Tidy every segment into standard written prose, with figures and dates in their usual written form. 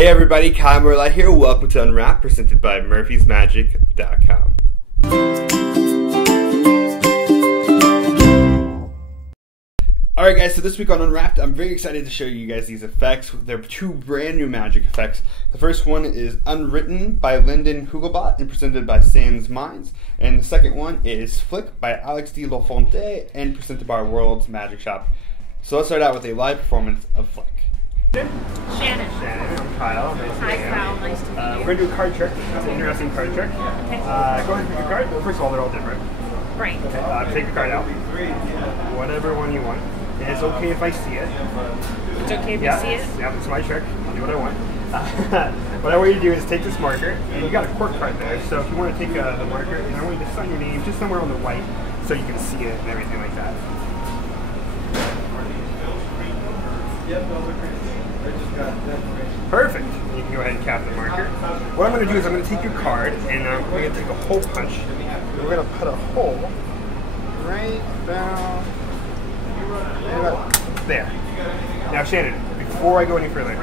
Hey everybody, Marlett here. Welcome to Unwrapped, presented by murphysmagic.com. Alright guys, so this week on Unwrapped, I'm very excited to show you guys these effects. They're two brand new magic effects. The first one is Unwritten by Lyndon Jugalbot and presented by Sans Minds. And the second one is Flik by Alex de la Fonte and presented by World's Magic Shop. So let's start out with a live performance of Flik. Shannon. I'm Kyle. Nice to meet you. Kyle. Nice to meet you. We're going to do a card trick. It's an interesting card trick. Okay. Go ahead and pick your card. First of all, they're all different. Right. Okay. Take the card out. Whatever one you want. And it's okay if I see it. It's okay if you see it? Yeah, it's my trick. I'll do what I want. What I want you to do is take this marker, and you got a cork card there. So if you want to take the marker, and I want you to sign your name just somewhere on the white so you can see it and everything like that. Perfect. You can go ahead and cap the marker. What I'm going to do is I'm going to take your card and we're going to take a hole punch. And we're going to put a hole right down there. Now Shannon, before I go any further,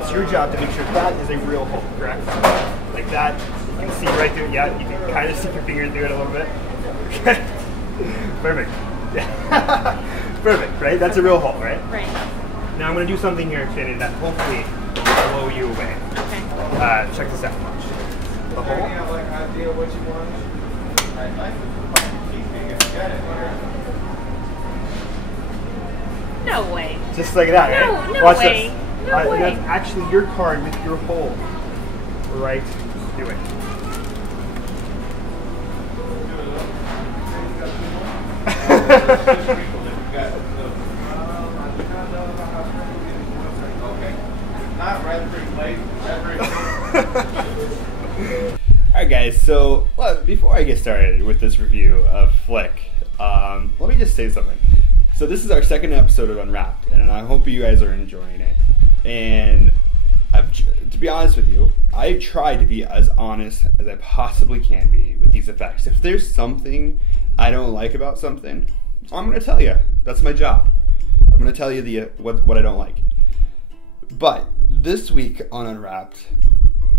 it's your job to make sure that is a real hole, correct? Like that. You can see right through it. Yeah, you can kind of stick your finger through it a little bit. Perfect. Perfect, right? That's a real hole, right? Right. Now I'm going to do something here, Shannon, that hopefully will blow you away. Okay. Check this out. The hole. No way. Just like that, right? No Watch way. This. No way. That's actually your card with your hole right through it. Alright guys, so before I get started with this review of Flik, let me just say something. So this is our second episode of Unwrapped, and I hope you guys are enjoying it. And to be honest with you, I try to be as honest as I possibly can be with these effects. If there's something I don't like about something, I'm going to tell you. That's my job. I'm going to tell you what I don't like. But this week on Unwrapped,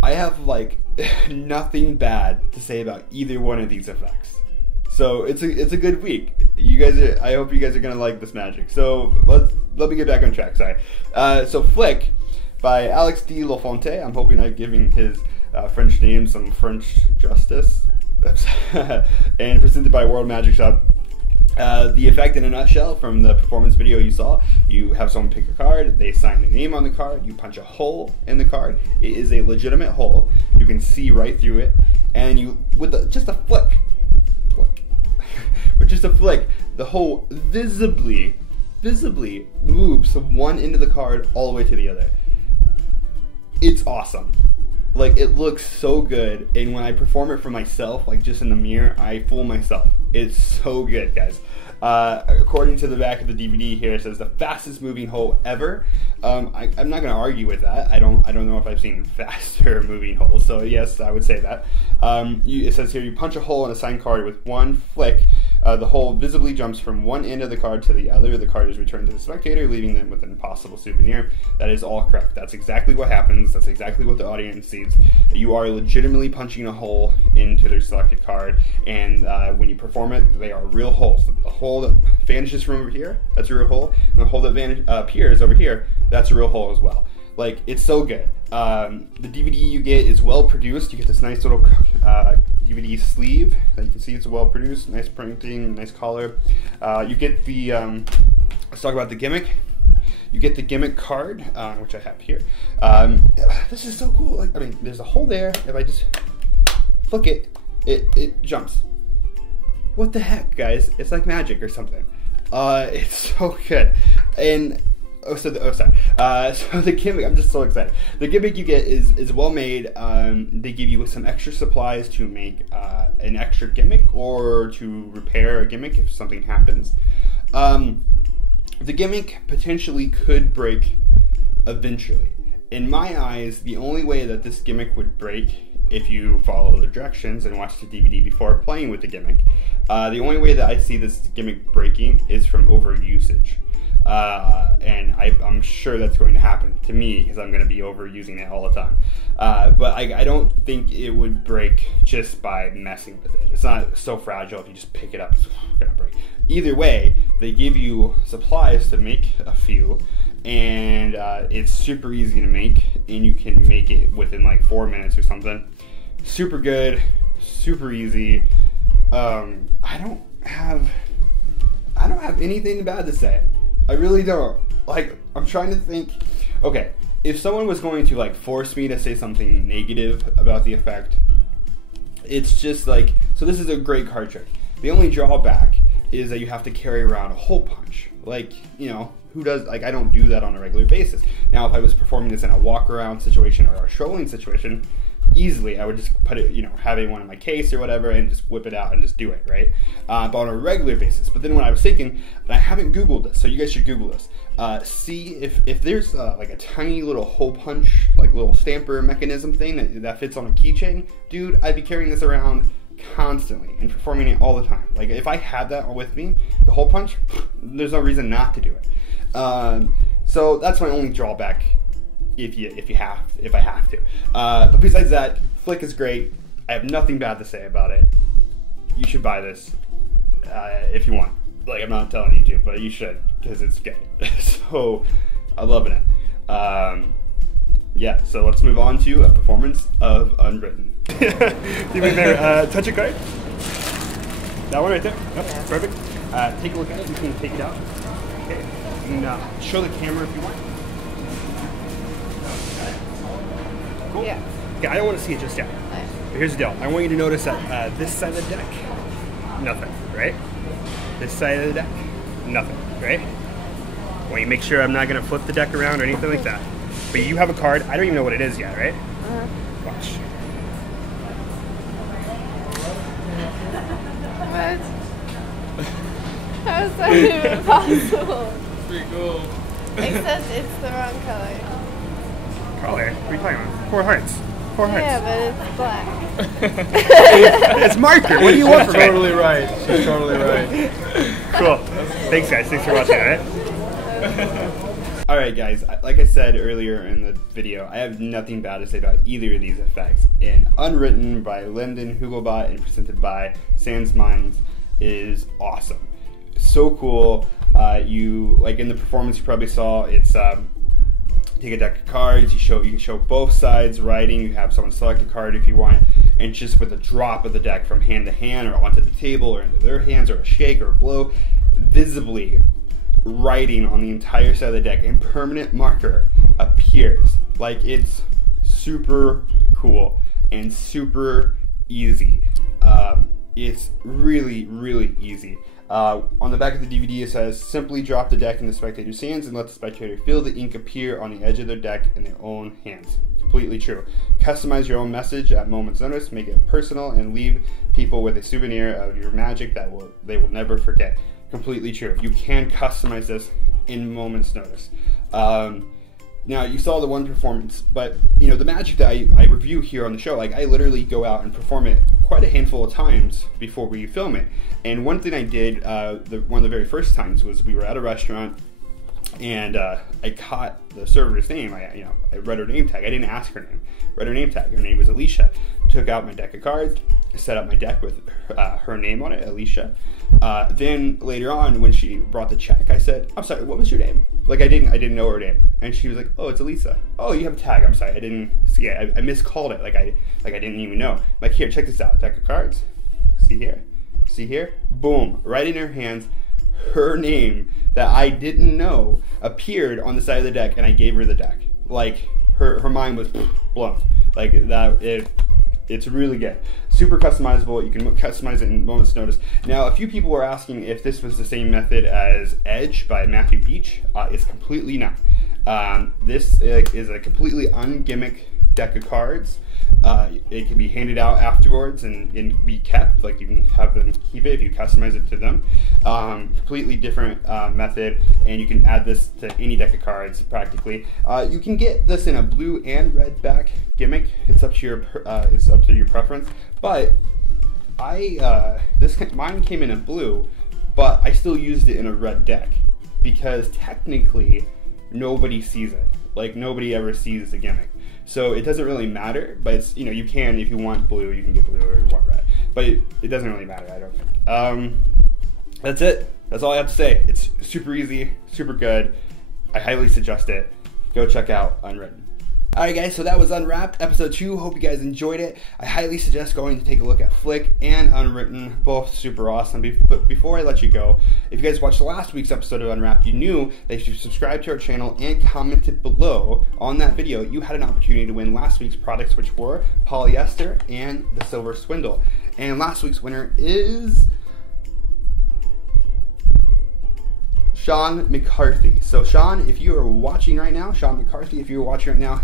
I have like nothing bad to say about either one of these effects. So it's a good week. I hope you guys are gonna like this magic. So let me get back on track. Sorry. So Flik by Alex de la Fonte. I'm hoping I'm giving his French name some French justice. And presented by World Magic Shop. The effect in a nutshell from the performance video you saw, you have someone pick a card, they sign their name on the card, you punch a hole in the card. It is a legitimate hole. You can see right through it, and you, with just a flick, with just a flick, the hole visibly moves from one end of the card all the way to the other. It's awesome. Like, it looks so good, and when I perform it for myself, like just in the mirror, I fool myself. It's so good, guys. According to the back of the DVD here, it says the fastest moving hole ever. I'm not going to argue with that. I don't know if I've seen faster moving holes, so yes, I would say that. It says here, you punch a hole in a signed card with one flick. The hole visibly jumps from one end of the card to the other. The card is returned to the spectator, leaving them with an impossible souvenir. That is all correct. That's exactly what happens. That's exactly what the audience sees. You are legitimately punching a hole into their selected card, and when you perform it, they are real holes. The hole that vanishes from over here, that's a real hole, and the hole that appears over here, that's a real hole as well. Like, it's so good. The DVD you get is well produced. You get this nice little DVD sleeve that you can see it's well produced, nice printing, nice color. You get the, let's talk about the gimmick. You get the gimmick card, which I have here. This is so cool. Like, I mean, there's a hole there. If I just flick it, it jumps. What the heck, guys? It's like magic or something. It's so good. And so the gimmick, I'm just so excited. The gimmick you get is well made. They give you some extra supplies to make an extra gimmick or to repair a gimmick if something happens. The gimmick potentially could break eventually. In my eyes, the only way that this gimmick would break, if you follow the directions and watch the DVD before playing with the gimmick, the only way that I see this gimmick breaking is from overusage. and I'm sure that's going to happen to me because I'm going to be overusing it all the time. But I don't think it would break just by messing with it. It's not so fragile. If you just pick it up, it's going to break. Either way, they give you supplies to make a few, and it's super easy to make, and you can make it within like 4 minutes or something. Super good, super easy. I don't have anything bad to say. I really don't. Like, I'm trying to think. Okay, if someone was going to like force me to say something negative about the effect, it's just like, so this is a great card trick. The only drawback is that you have to carry around a hole punch. Like, you know, who does, like, I don't do that on a regular basis. Now, if I was performing this in a walk around situation or a strolling situation, easily I would just put it, you know, have it one in my case or whatever and just whip it out and just do it, right? But on a regular basis. But then when I was thinking, and I haven't Googled this, so you guys should Google this, see if there's like a tiny little hole punch, like little stamper mechanism thing that fits on a keychain, dude, I'd be carrying this around constantly and performing it all the time. Like, if I had that with me, the hole punch, there's no reason not to do it. So that's my only drawback. If I have to. But besides that, Flik is great. I have nothing bad to say about it. You should buy this if you want. Like, I'm not telling you to, but you should, because it's good. So, I'm loving it. Yeah, so let's move on to a performance of Unwritten. Do me a favor, touch a card. That one right there? Yep, yeah. Perfect. Take a look at it. You can take it out. Okay. And show the camera if you want. Cool. Yeah. Okay, I don't want to see it just yet. Nice. But here's the deal. I want you to notice that this side of the deck, nothing, right? This side of the deck, nothing, right? I want you to make sure I'm not going to flip the deck around or anything like that. But you have a card. I don't even know what it is yet, right? Watch. What? How is that even possible? Pretty cool. Except it's the wrong color. Color? What are you talking about? 4 hearts. 4 hearts. Yeah, but it's black. It's marker. What do you want from She's totally right. She's totally right. Cool. Thanks, guys. Thanks for watching, alright? Alright, guys. Like I said earlier in the video, I have nothing bad to say about either of these effects. And Unwritten by Lyndon, Jugalbot, and presented by Sans Minds is awesome. So cool. You, like in the performance you probably saw, it's take a deck of cards, you can show both sides writing, you have someone select a card if you want, and just with a drop of the deck from hand to hand or onto the table or into their hands, or a shake or a blow, visibly writing on the entire side of the deck, and permanent marker appears. Like, it's super cool and super easy. It's really, really easy. On the back of the DVD it says, simply drop the deck in the spectator's hands and let the spectator feel the ink appear on the edge of their deck in their own hands. Completely true. Customize your own message at moment's notice, make it personal, and leave people with a souvenir of your magic that they will never forget. Completely true. You can customize this in moment's notice. Now, you saw the one performance, but you know, the magic that I review here on the show, like, I literally go out and perform it quite a handful of times before we film it. And one thing I did, one of the very first times, was we were at a restaurant, and I caught the server's name. I read her name tag. I didn't ask her name. Read her name tag. Her name was Alicia. Took out my deck of cards, set up my deck with her name on it, Alicia. Then later on, when she brought the check, I said, "I'm sorry, what was your name?" Like, I didn't know her name, and she was like, "Oh, it's Elisa." "Oh, you have a tag. I'm sorry, I didn't see it. I miscalled it. Like I didn't even know." I'm like, "Here, check this out. Deck of cards. See here. Boom, right in her hands. Her name that I didn't know appeared on the side of the deck, and I gave her the deck. Like, her mind was blown. Like that. It's really good. Super customizable. You can customize it in moment's notice. Now, a few people were asking if this was the same method as Edge by Matthew Beach. It's completely not. This is a completely ungimmick deck of cards. It can be handed out afterwards and be kept. Like, you can have them keep it if you customize it to them. Completely different method, and you can add this to any deck of cards practically. You can get this in a blue and red back gimmick. It's up to your preference. But mine came in a blue, but I still used it in a red deck. because technically nobody sees it. Like, nobody ever sees the gimmick. So it doesn't really matter, but it's, you know, you can, if you want blue, you can get blue, or if you want red. But it doesn't really matter, I don't think. That's it. That's all I have to say. It's super easy, super good. I highly suggest it. Go check out Unwritten. Alright guys, so that was Unwrapped, episode 2. Hope you guys enjoyed it. I highly suggest going to take a look at Flik and Unwritten, both super awesome. But before I let you go, if you guys watched last week's episode of Unwrapped, you knew that if you subscribed to our channel and commented below on that video, you had an opportunity to win last week's products, which were polyester and the silver swindle. And last week's winner is Sean McCarthy. So Sean, if you are watching right now, Sean McCarthy, if you're watching right now,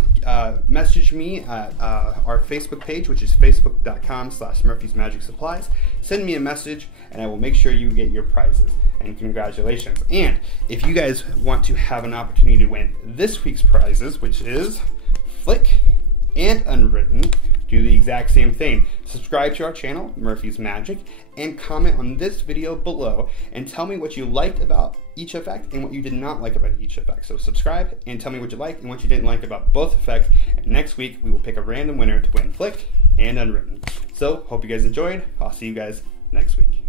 message me at our Facebook page, which is facebook.com/MurphysMagicSupplies. Send me a message and I will make sure you get your prizes. And congratulations. And if you guys want to have an opportunity to win this week's prizes, which is Flik and Unwritten, do the exact same thing. Subscribe to our channel, Murphy's Magic, and comment on this video below and tell me what you liked about each effect and what you did not like about each effect. So subscribe and tell me what you liked and what you didn't like about both effects. And next week we will pick a random winner to win Flik and Unwritten. So hope you guys enjoyed. I'll see you guys next week.